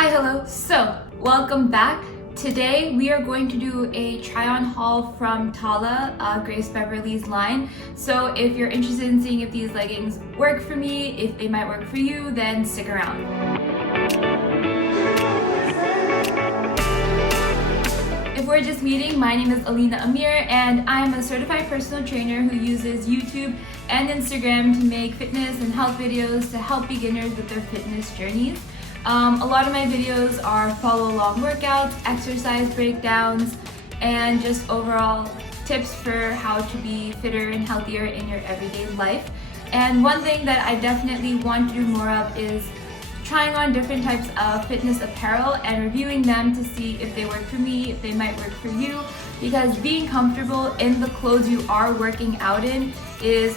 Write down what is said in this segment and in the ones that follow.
Hi, hello. So, welcome back. Today we are going to do a try-on haul from Tala, Grace Beverly's line. So if you're interested in seeing if these leggings work for me, if they might work for you, then stick around. If we're just meeting, my name is Alina and I'm a certified personal trainer who uses YouTube and Instagram to make fitness and health videos to help beginners with their fitness journeys. A lot of my videos are follow along workouts, exercise breakdowns, and just overall tips for how to be fitter and healthier in your everyday life. And one thing that I definitely want to do more of is trying on different types of fitness apparel and reviewing them to see if they work for me, if they might work for you, because being comfortable in the clothes you are working out in is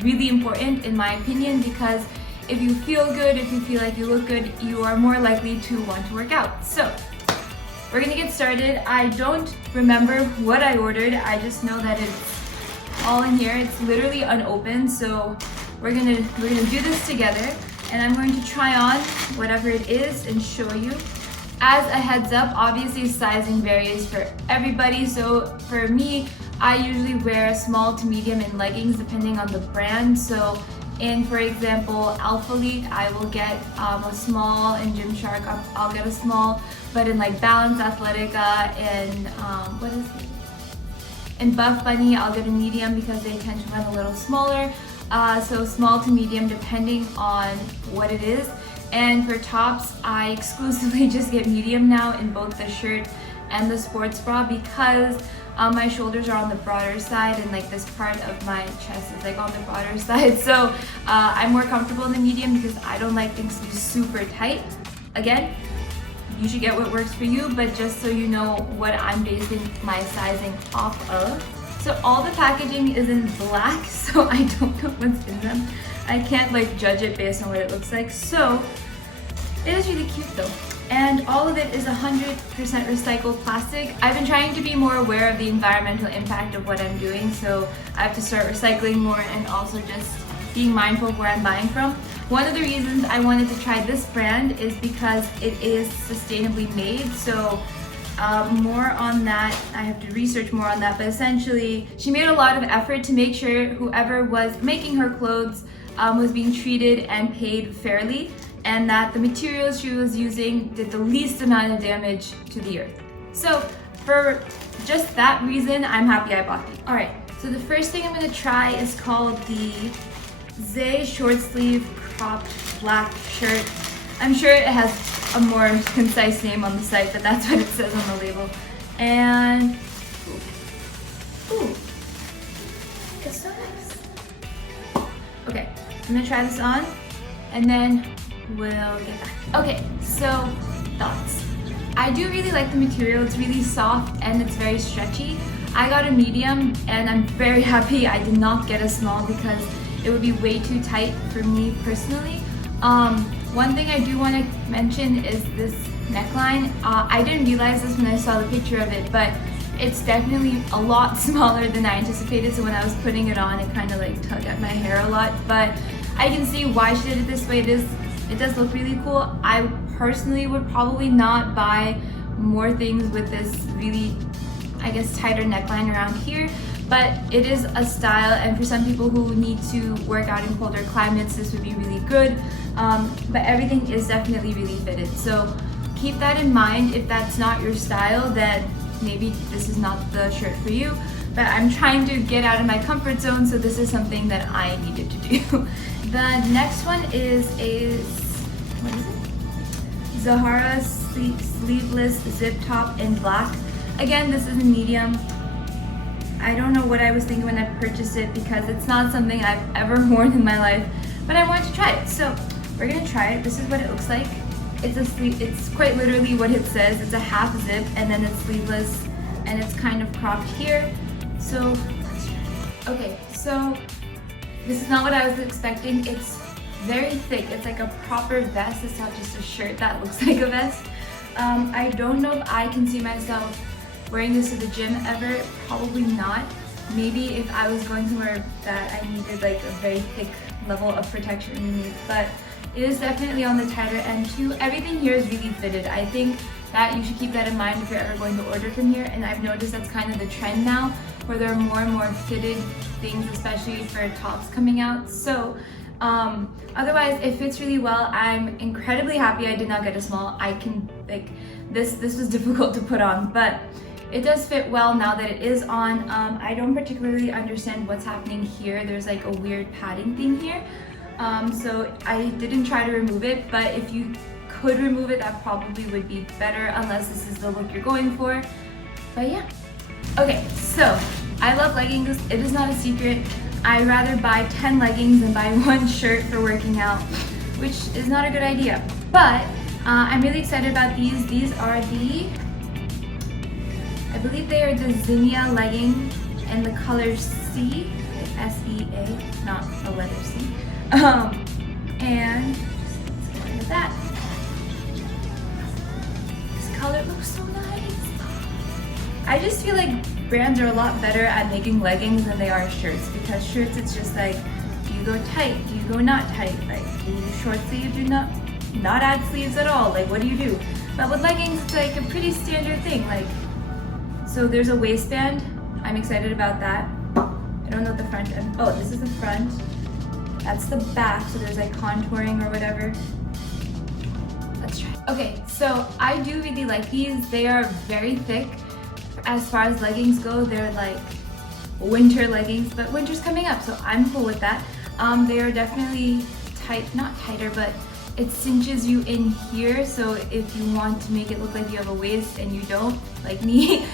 really important in my opinion, because if you feel good, if you feel like you look good, you are more likely to want to work out. So we're gonna get started. I don't remember what I ordered. I just know that it's all in here. It's literally unopened. So we're gonna do this together, and I'm going to try on whatever it is and show you. As a heads up, obviously sizing varies for everybody. So for me, I usually wear small to medium in leggings depending on the brand. So in, for example, Alpha League, I will get a small. In Gymshark, I'll get a small, but in like Balance Athletica and what is it? In Buff Bunny, I'll get a medium because they tend to run a little smaller. So small to medium depending on what it is. And for tops, I exclusively just get medium now in both the shirt and the sports bra, because my shoulders are on the broader side and like this part of my chest is like on the broader side. So I'm more comfortable in the medium because I don't like things to be super tight. Again, you should get what works for you, but just so you know what I'm basing my sizing off of. So all the packaging is in black, so I don't know what's in them. I can't like judge it based on what it looks like. So it is really cute though. And all of it is 100% recycled plastic. I've been trying to be more aware of the environmental impact of what I'm doing, so I have to start recycling more and also just being mindful of where I'm buying from. One of the reasons I wanted to try this brand is because it is sustainably made, so more on that. I have to research more on that, but essentially she made a lot of effort to make sure whoever was making her clothes was being treated and paid fairly, and that the materials she was using did the least amount of damage to the earth. So for just that reason, I'm happy I bought these. All right, so the first thing I'm gonna try is called the Zay short sleeve cropped black shirt. I'm sure it has a more concise name on the site, but that's what it says on the label. And, ooh, it's so nice. Okay, I'm gonna try this on and then we'll get back. Okay, so thoughts. I do really like the material. It's really soft and it's very stretchy. I got a medium and I'm very happy I did not get a small because it would be way too tight for me personally. One thing I do want to mention is this neckline. I didn't realize this when I saw the picture of it, but it's definitely a lot smaller than I anticipated. So when I was putting it on, it kind of like tugged at my hair a lot, but I can see why she did it this way. It does look really cool. I personally would probably not buy more things with this really, I guess, tighter neckline around here, but it is a style, and for some people who need to work out in colder climates, this would be really good. But everything is definitely really fitted. So keep that in mind. If that's not your style, then maybe this is not the shirt for you. But I'm trying to get out of my comfort zone, so this is something that I needed to do. The next one is a, what is it? Zahara sleeveless zip top in black. Again, this is a medium. I don't know what I was thinking when I purchased it because it's not something I've ever worn in my life, but I wanted to try it. So we're gonna try it. This is what it looks like. It's quite literally what it says. It's a half zip and then it's sleeveless and it's kind of cropped here. So let's try it. Okay, so this is not what I was expecting. It's very thick. It's like a proper vest. It's not just a shirt that looks like a vest. I don't know if I can see myself wearing this to the gym ever. Probably not. Maybe if I was going somewhere that I needed like a very thick level of protection underneath, but It is definitely on the tighter end too. Everything here is really fitted. I think that you should keep that in mind if you're ever going to order from here. And I've noticed that's kind of the trend now, where there are more and more fitted things, especially for tops coming out. So otherwise it fits really well. I'm incredibly happy I did not get a small. I can, like, this was difficult to put on, but it does fit well now that it is on. I don't particularly understand what's happening here. There's like a weird padding thing here. So I didn't try to remove it, but if you could remove it, that probably would be better, unless this is the look you're going for. But yeah. Okay, so I love leggings. It is not a secret. I'd rather buy 10 leggings than buy one shirt for working out, which is not a good idea. But I'm really excited about these. These are the, I believe they are the Zinnia legging in the color C, like S-E-A, not a letter C. And let's get into that. This color looks so nice. I just feel like brands are a lot better at making leggings than they are shirts, because shirts, it's just like, do you go tight? Do you go not tight? Like, do you do short sleeve? Do you not add sleeves at all? Like, what do you do? But with leggings, it's like a pretty standard thing. Like, so there's a waistband. I'm excited about that. I don't know the front end. Oh, this is the front. That's the back, so there's like contouring or whatever. Let's try. Okay, so I do really like these. They are very thick. As far as leggings go, they're like winter leggings, but winter's coming up, so I'm cool with that. They are definitely tight, not tighter, but it cinches you in here, so if you want to make it look like you have a waist and you don't, like me,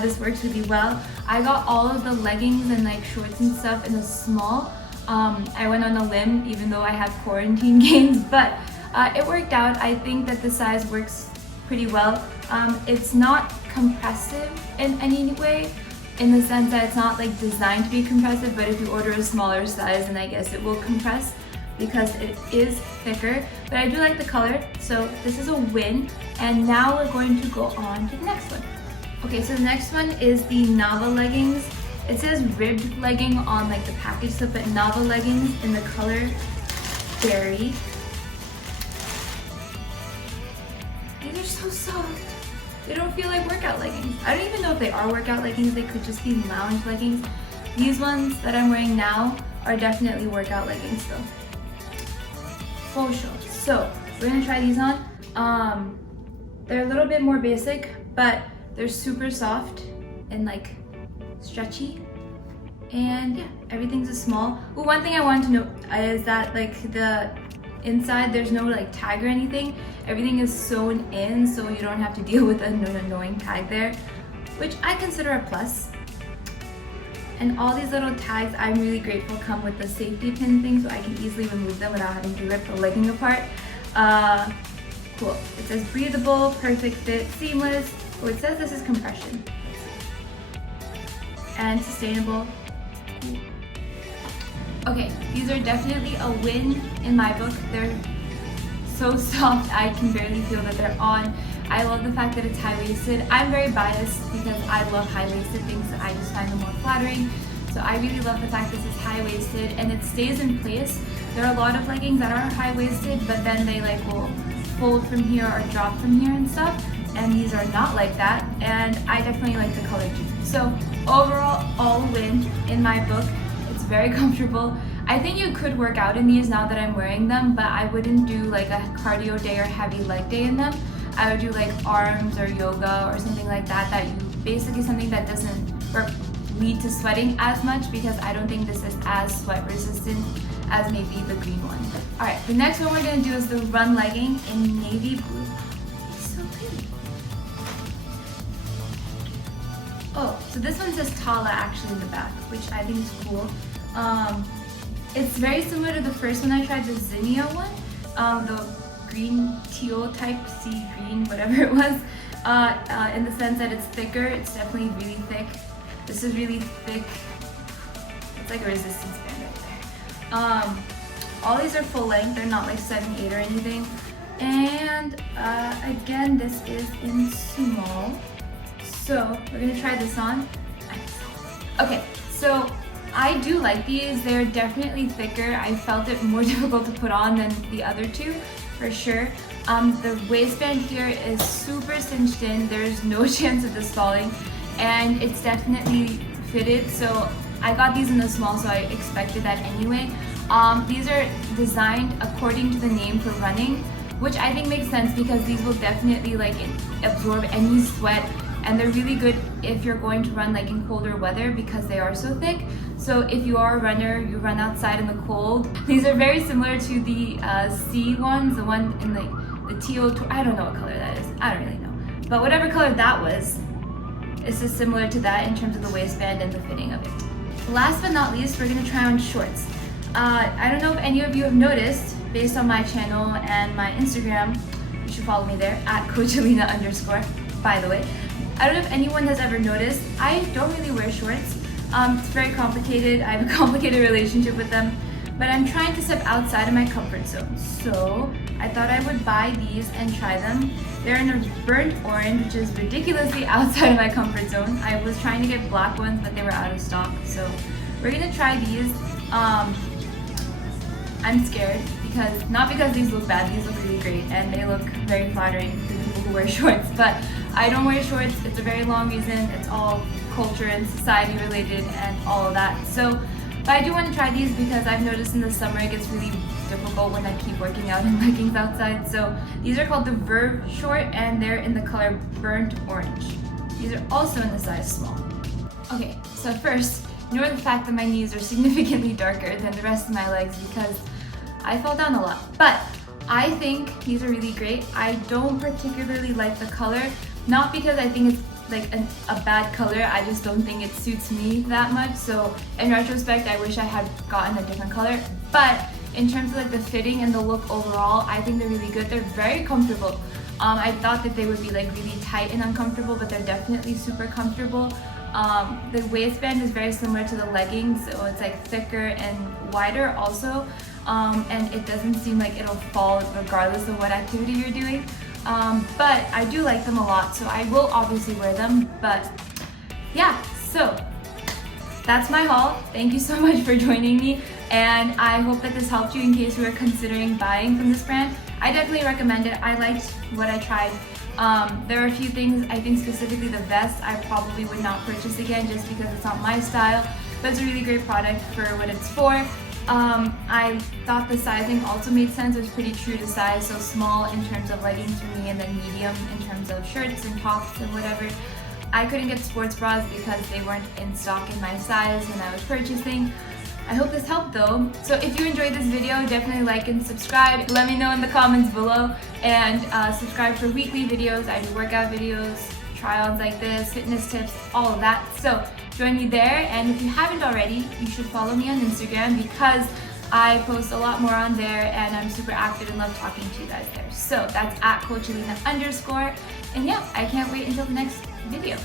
this works really well. I got all of the leggings and like shorts and stuff in a small. I went on a limb, even though I have quarantine gains, but it worked out. I think that the size works pretty well. It's not compressive in any way, in the sense that it's not like designed to be compressive, but if you order a smaller size, then I guess it will compress because it is thicker. But I do like the color, so this is a win. And now we're going to go on to the next one. Okay, so the next one is the NAVA leggings. It says ribbed legging on like the package stuff, but NAVA leggings in the color berry. These are so soft. They don't feel like workout leggings. I don't even know if they are workout leggings. They could just be lounge leggings. These ones that I'm wearing now are definitely workout leggings though. For sure. So we're gonna try these on. They're a little bit more basic, but they're super soft and like stretchy. And yeah, everything's a small. Ooh, one thing I wanted to note is that like the inside, there's no like tag or anything. Everything is sewn in, so you don't have to deal with an annoying tag there, which I consider a plus. And all these little tags, I'm really grateful, come with the safety pin thing, so I can easily remove them without having to rip the legging apart. Cool. It says breathable, perfect fit, seamless. Oh, it says this is compression. And sustainable. Okay, these are definitely a win in my book. They're so soft, I can barely feel that they're on. I love the fact that it's high-waisted. I'm very biased because I love high-waisted things. I just find them more flattering. So I really love the fact this is high-waisted and it stays in place. There are a lot of leggings that are high-waisted, but then they like will fold from here or drop from here and stuff. And these are not like that. And I definitely like the color too. So overall, all win in my book. It's very comfortable. I think you could work out in these now that I'm wearing them, but I wouldn't do like a cardio day or heavy leg day in them. I would do like arms or yoga or something like that, basically something that doesn't lead to sweating as much, because I don't think this is as sweat resistant as maybe the green one. All right, the next one we're gonna do is the run legging in navy blue. It's so pretty. Oh, so this one says Tala actually in the back, which I think is cool. It's very similar to the first one I tried, the Zinnia one, the green teal type, sea green, whatever it was, in the sense that it's thicker. It's definitely really thick. This is really thick. It's like a resistance band right there. All these are full length. They're not like 7/8 or anything. And again, this is in small. So we're gonna try this on. Okay, so I do like these. They're definitely thicker. I felt it more difficult to put on than the other two, for sure. The waistband here is super cinched in. There's no chance of this falling, and it's definitely fitted. So I got these in the small, so I expected that anyway. These are designed according to the name for running, which I think makes sense because these will definitely like absorb any sweat, and they're really good if you're going to run like in colder weather because they are so thick. So if you are a runner, you run outside in the cold. These are very similar to the C ones, the one in the teal, I don't know what color that is. I don't really know. But whatever color that was, it's just similar to that in terms of the waistband and the fitting of it. Last but not least, we're gonna try on shorts. I don't know if any of you have noticed, based on my channel and my Instagram, you should follow me there, at Alina_, by the way. I don't know if anyone has ever noticed, I don't really wear shorts. It's very complicated. I have a complicated relationship with them, but I'm trying to step outside of my comfort zone. So I thought I would buy these and try them. They're in a burnt orange, which is ridiculously outside of my comfort zone. I was trying to get black ones, but they were out of stock. So we're gonna try these. I'm scared because, not because these look bad, these look really great and they look very flattering to people who wear shorts, but I don't wear shorts. It's a very long reason. It's all culture and society related and all of that. So, but I do want to try these because I've noticed in the summer it gets really difficult when I keep working out in leggings outside. So these are called the VERVE short and they're in the color burnt orange. These are also in the size small. Okay, so first, ignore the fact that my knees are significantly darker than the rest of my legs because I fall down a lot. But I think these are really great. I don't particularly like the color, not because I think it's like a bad color, I just don't think it suits me that much. So in retrospect, I wish I had gotten a different color. But in terms of like the fitting and the look overall, I think they're really good. They're very comfortable. I thought that they would be like really tight and uncomfortable, but they're definitely super comfortable. The waistband is very similar to the leggings, so it's like thicker and wider also. And it doesn't seem like it'll fall regardless of what activity you're doing. But I do like them a lot, so I will obviously wear them. But yeah, so that's my haul. Thank you so much for joining me, and I hope that this helped you in case you were considering buying from this brand. I definitely recommend it. I liked what I tried. There are a few things, I think specifically the vest, I probably would not purchase again just because it's not my style, but it's a really great product for what it's for. I thought the sizing also made sense. It was pretty true to size, so small in terms of leggings for me and then medium in terms of shirts and tops and whatever. I couldn't get sports bras because they weren't in stock in my size when I was purchasing. I hope this helped though. So if you enjoyed this video, definitely like and subscribe. Let me know in the comments below, and subscribe for weekly videos. I do workout videos, try-ons like this, fitness tips, all of that. So join me there, and if you haven't already, you should follow me on Instagram because I post a lot more on there and I'm super active and love talking to you guys there. So that's at Alina_, and yeah, I can't wait until the next video.